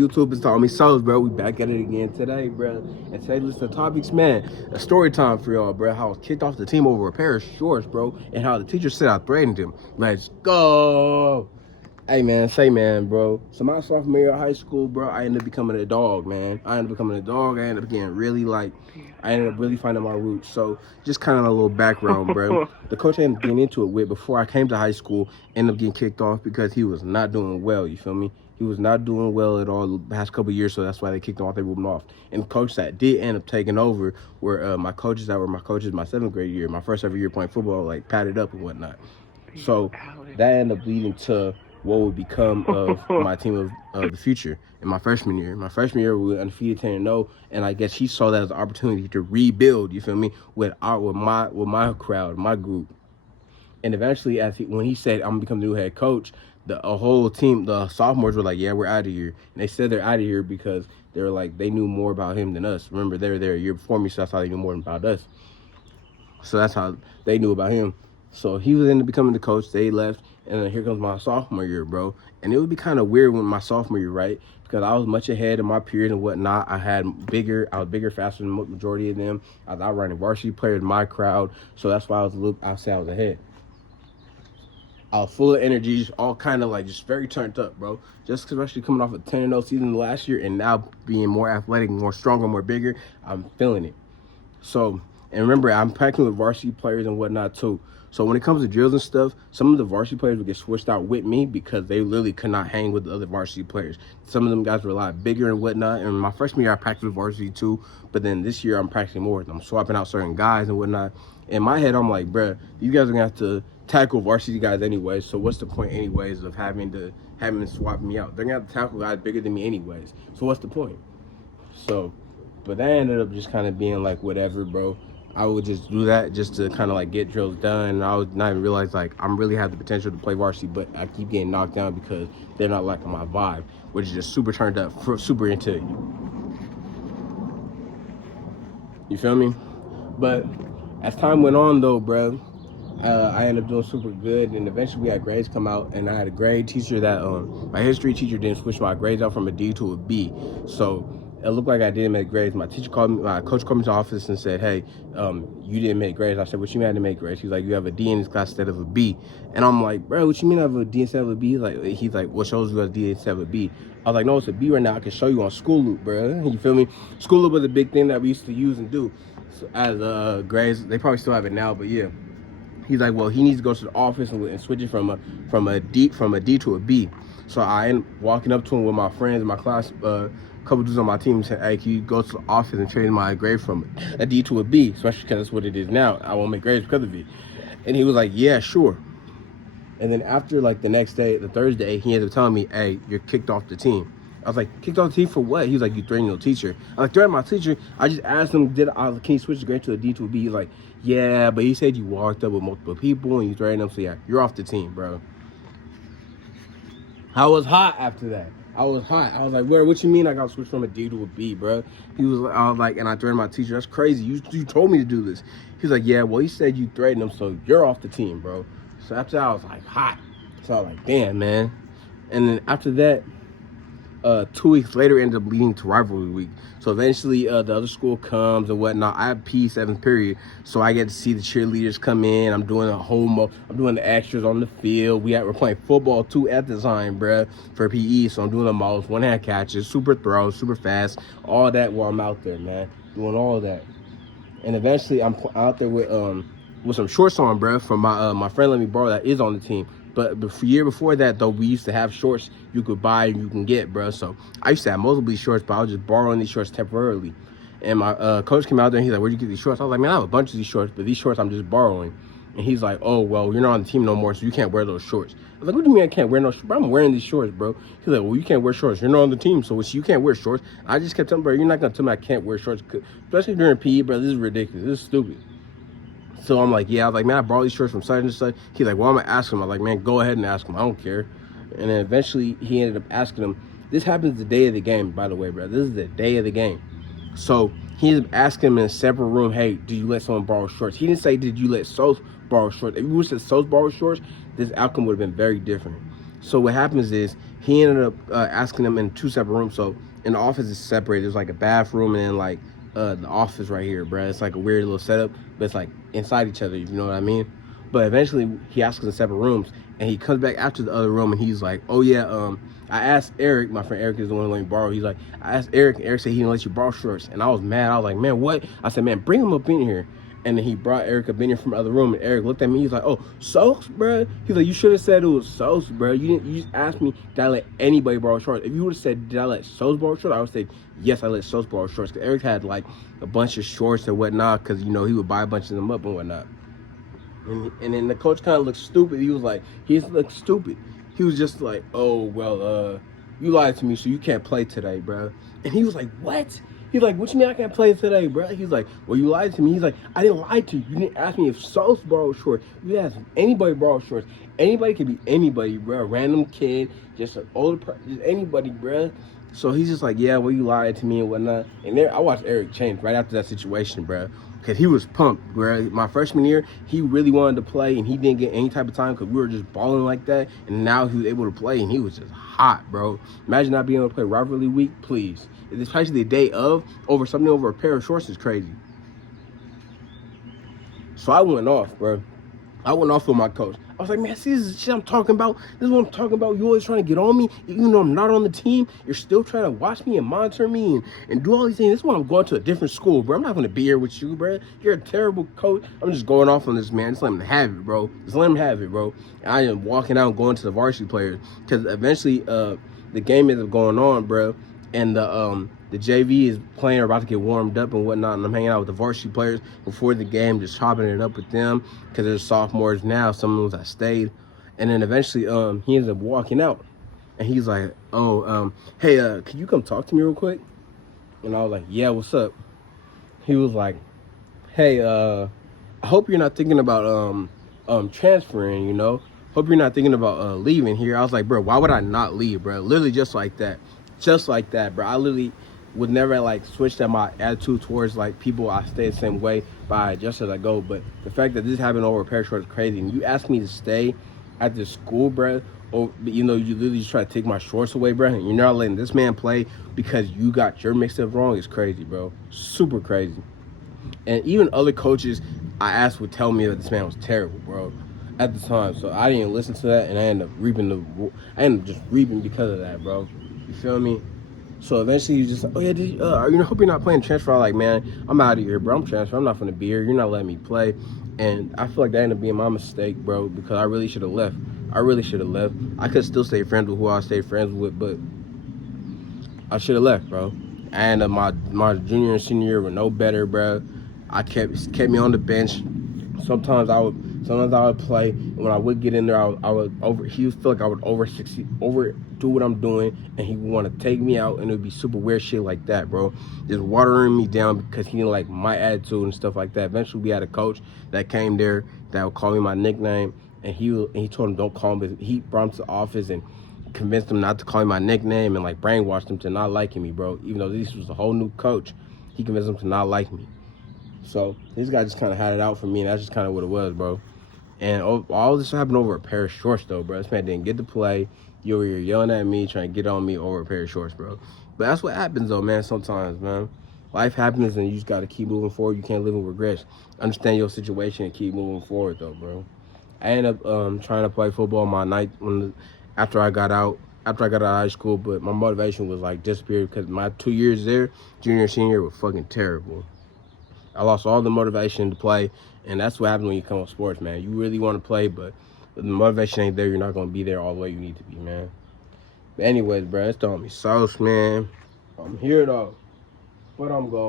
YouTube is Tommy Souls, bro. We back at it again today, bro. And today, listen to topics, man. A story time for y'all, bro. How I was kicked off the team over a pair of shorts, bro. And how the teacher said I threatened him. Let's go. Hey, man, bro. So my sophomore year of high school, bro, I ended up becoming a dog, man. I ended up getting really, I ended up really finding my roots. So just kind of a little background, bro. The coach I ended up getting into it with before I came to high school ended up getting kicked off because he was not doing well, you feel me? He was not doing well at all the past couple of years, so that's why they kicked him off. They moved him off. And the coach that did end up taking over were my coaches my seventh grade year, my first ever year playing football, like padded up and whatnot. So that ended up leading to what would become of my team of the future in my freshman year. My freshman year, we were undefeated 10-0, and I guess he saw that as an opportunity to rebuild. You feel me? With my crowd, my group. And eventually, when he said I'm gonna become the new head coach, the whole team, the sophomores were like, "Yeah, we're out of here." And they said they're out of here because they were like they knew more about him than us. Remember, they were there a year before me, so that's how they knew more about us. So that's how they knew about him. So he was into becoming the coach. They left, and then here comes my sophomore year, bro. And it would be kind of weird when my sophomore year, right? Because I was much ahead of my peers and whatnot. I was bigger, faster than the majority of them. I was outrunning varsity players in my crowd, so that's why I was ahead. I was full of energy, all kind of just very turned up, bro. Just especially coming off a 10-0 season last year and now being more athletic, more stronger, more bigger, I'm feeling it. So, and remember, I'm practicing with varsity players and whatnot too. So when it comes to drills and stuff, some of the varsity players would get switched out with me because they literally could not hang with the other varsity players. Some of them guys were a lot bigger and whatnot. And my freshman year, I practiced with varsity too. But then this year, I'm practicing more. I'm swapping out certain guys and whatnot. In my head, I'm like, bruh, these guys are going to have to tackle varsity guys anyways. So what's the point anyways of having to swap me out? They're going to have to tackle guys bigger than me anyways. So what's the point? So, but that ended up just kind of being like, whatever, bro. I would just do that just to kind of get drills done. And I would not even realize I'm really have the potential to play varsity, but I keep getting knocked down because they're not liking my vibe, which is just super turned up, super into it. You feel me? But as time went on though, bro, I ended up doing super good, and eventually we had grades come out, and I had a grade teacher that my history teacher didn't switch my grades out from a D to a B. So it looked like I didn't make grades. My coach called me to the office and said, "Hey, you didn't make grades." I said, "What you mean I didn't make grades?" He's like, "You have a D in this class instead of a B." And I'm like, "Bro, what you mean I have a D instead of a B?" He's like, "What shows you a D instead of a B?" I was like, "No, it's a B right now. I can show you on School Loop, bro." You feel me? School Loop was a big thing that we used to use and do as grades. They probably still have it now, but yeah. He's like, well, he needs to go to the office and switch it from a D to a B. So I ended up walking up to him with my friends in my class, a couple dudes on my team, and said, "Hey, can you go to the office and change my grade from a D to a B, especially because that's what it is now. I won't make grades because of it." And he was like, "Yeah, sure." And then after the next day, the Thursday, he ended up telling me, "Hey, you're kicked off the team." I was like, "Kicked off the team for what?" He was like, "You threatened your teacher." I was like, "Threatened my teacher?" I just asked him, can you switch the grade to a D to a B? He's like, "Yeah, but he said you walked up with multiple people and you threatened them, so yeah, you're off the team, bro." I was hot after that. I was hot. I was like, what you mean I got switched from a D to a B, bro? I was like, and I threatened my teacher. That's crazy. You told me to do this. He was like, "Yeah, well, he said you threatened him, so you're off the team, bro." So after that, I was like, hot. So I was like, damn, man. And then after that, 2 weeks later ended up leading to rivalry week. So eventually the other school comes and whatnot. I have P 7th period, so I get to see the cheerleaders come in. I'm doing I'm doing the extras on the field. We're playing football too at the time, bruh, for PE. So I'm doing the most one-hand catches, super throws, super fast, all that while I'm out there, man, doing all of that. And eventually I'm out there with some shorts on, bruh, from my friend let me borrow that is on the team. But the year before that, though, we used to have shorts you could buy and you can get, bro. So I used to have multiple shorts, but I was just borrowing these shorts temporarily. And my coach came out there and he's like, "Where'd you get these shorts?" I was like, "Man, I have a bunch of these shorts, but these shorts I'm just borrowing." And he's like, "Oh, well, you're not on the team no more, so you can't wear those shorts." I was like, "What do you mean I can't wear no shorts? Bro, I'm wearing these shorts, bro." He's like, "Well, you can't wear shorts. You're not on the team, so you can't wear shorts." I just kept telling him, "Bro, you're not going to tell me I can't wear shorts, especially during PE, bro. This is ridiculous. This is stupid." So I'm like, yeah, I was like, "Man, I borrowed these shorts from such and such." He's like, "Well, I'm going to ask him." I was like, "Man, go ahead and ask him. I don't care." And then eventually he ended up asking him. This happens the day of the game, by the way, bro. This is the day of the game. So he ended up asking him in a separate room, "Hey, did you let someone borrow shorts?" He didn't say, "Did you let Sos borrow shorts?" If you would have said Sos borrow shorts, this outcome would have been very different. So what happens is he ended up asking them in 2 separate rooms. So in the office is separated. There's like a bathroom and then like the office right here, bro. It's like a weird little setup, but it's like inside each other. You know what I mean? But eventually he asks us in separate rooms, and he comes back after the other room, and he's like, "Oh yeah, I asked Eric. My friend Eric is the one who let me borrow. He's like, I asked Eric, and Eric said he didn't let you borrow shorts." And I was mad. I was like, "Man, what?" I said, "Man, bring him up in here." And then he brought Eric up in here from the other room, and Eric looked at me. He's like, "Oh, Sos, bro." He's like, "You should have said it was Sos, bro. You didn't. You just asked me, did I let anybody borrow shorts? If you would have said, did I let Sos borrow shorts, I would say, yes, I let Sos borrow shorts." Because Eric had like a bunch of shorts and whatnot, because you know he would buy a bunch of them up and whatnot. And then the coach kind of looked stupid. He was like, he just looked stupid. He was just like, "Oh, well, you lied to me, so you can't play today, bro." And he was like, "What?" He's like, "What you mean I can't play today, bro?" He's like, "Well, you lied to me." He's like, "I didn't lie to you. You didn't ask me if Sos borrowed shorts. You didn't ask if anybody borrowed shorts. Anybody could be anybody, bro. A random kid, just an older, just anybody, bro." So he's just like, "Yeah, well, you lied to me and whatnot." And there, I watched Eric change right after that situation, bro. Because he was pumped, bro. My freshman year, he really wanted to play, and he didn't get any type of time because we were just balling like that. And now he was able to play, and he was just hot, bro. Imagine not being able to play rivalry week, please. Especially the day of, over something over a pair of shorts is crazy. So I went off, bro. I went off with my coach. I was like, "Man, see, this is shit I'm talking about. This is what I'm talking about. You always trying to get on me. Even though I'm not on the team, you're still trying to watch me and monitor me and do all these things. This is why I'm going to a different school, bro. I'm not going to be here with you, bro. You're a terrible coach." I'm just going off on this, man. Just let him have it, bro. Just let him have it, bro. And I am walking out and going to the varsity players. Because eventually the game ends up going on, bro. And the JV is playing, about to get warmed up and whatnot, and I'm hanging out with the varsity players before the game, just chopping it up with them because they're sophomores now. Some of them I stayed, and then eventually he ends up walking out, and he's like, "Oh, hey, can you come talk to me real quick?" And I was like, "Yeah, what's up?" He was like, "Hey, I hope you're not thinking about transferring, you know. Hope you're not thinking about leaving here." I was like, "Bro, why would I not leave, bro?" Literally just like that. Just like that, bro. I literally would never like switch that my attitude towards like people. I stay the same way, but I adjust as I go. But the fact that this happened over a pair of shorts is crazy. And you ask me to stay at this school, bro, or you know, you literally just try to take my shorts away, bro. And you're not letting this man play because you got your mix-up wrong. It's crazy, bro. Super crazy. And even other coaches I asked would tell me that this man was terrible, bro, at the time. So I didn't listen to that, and I ended up just reaping because of that, bro. You feel me? So eventually he's just like, "Oh yeah, hope you're not playing transfer." I'm like, "Man, I'm out of here, bro. I'm transfer. I'm not gonna be here. You're not letting me play." And I feel like that ended up being my mistake, bro, because I really should have left. I really should have left. I could still stay friends with who I stayed friends with, but I should have left, bro. And my junior and senior year were no better, bro. I kept me on the bench. Sometimes I would play, and when I would get in there, he would feel like I would overdo what I'm doing, and he would want to take me out, and it would be super weird shit like that, bro. Just watering me down because he didn't like my attitude and stuff like that. Eventually, we had a coach that came there that would call me my nickname, and he told him don't call him. He brought him to the office and convinced him not to call me my nickname, and like brainwashed him to not liking me, bro. Even though this was a whole new coach, he convinced him to not like me. So this guy just kind of had it out for me, and that's just kind of what it was, bro. And all this happened over a pair of shorts, though, bro. This man didn't get to play. You were yelling at me, trying to get on me over a pair of shorts, bro. But that's what happens, though, man, sometimes, man. Life happens, and you just got to keep moving forward. You can't live in regrets. Understand your situation and keep moving forward, though, bro. I ended up trying to play football my night after I got out of high school, but my motivation was, like, disappeared because my 2 years there, junior and senior, were fucking terrible. I lost all the motivation to play, and that's what happens when you come on sports, man. You really want to play, but the motivation ain't there. You're not going to be there all the way you need to be, man. But anyways, bro, it's throwing me sauce, man. I'm here, though, but I'm going.